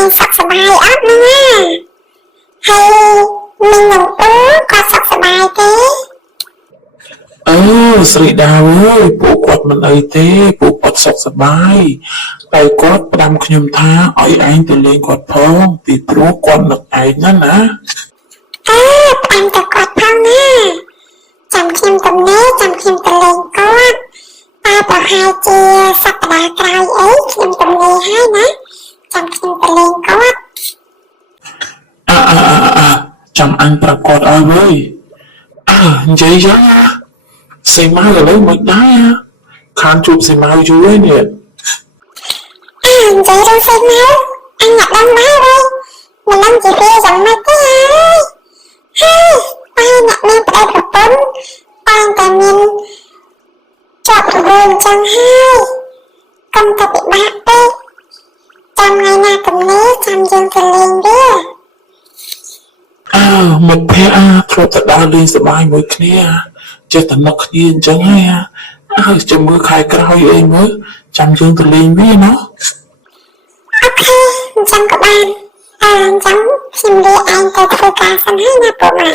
ឯងសុខសប្បាយអត់ណាហើយមីងនឹងពូក៏សុខសប្បាយទេស្រីដាវអើយពួកគាត់មិនអីទេពួកគាត់សុខសប្បាយតែគាត់ផ្ដាំខ្ញុំថាឲ្យឯងទៅលេងគាត់ផងពីព្រោះគាត់នឹកឯងណាផ្ដាំទៅគាត់ផងណាចាំខ្ញុំទៅលេងគាត់តែប្រហែលជាសប្តាហ៍ក្រោយអីខ្ញុំទៅលេងហើយណាចាំខ្ញុំទៅលេងគាត់ចាំអញប្រាប់គាត់ឲ្យវើយនិយាយយ៉ាងណាសេម៉ៅឥឡូវមិនដែរខានជួបសេម៉ៅយូរហើយនេះនិយាយរឿងសេម៉ៅអញអត់ដឹងដែរវិញមិនដឹងជាវាយ៉ាងម៉េចទេហើយតែអ្នកមានប្តីប្រពន្ធតែងតែមានជាប់រវល់ចឹងហើយកុំទៅពិបាកពេកចាំថ្ងៃណាកំណេចាំយើងទៅលេងវាមិត្តភក្តិធ្លាប់ទៅដើរលេងសប្បាយមួយគ្នាចេះតែនឹកគ្នាអញ្ចឹងហើយចាំមើលខែក្រោយអីមើលចាំយើងទៅលេងវាណាអូខេអញ្ចឹងក៏បានអញ្ចឹងខ្ញុំលាឯងទៅធ្វើការសិនហើយណាពុកម៉ែ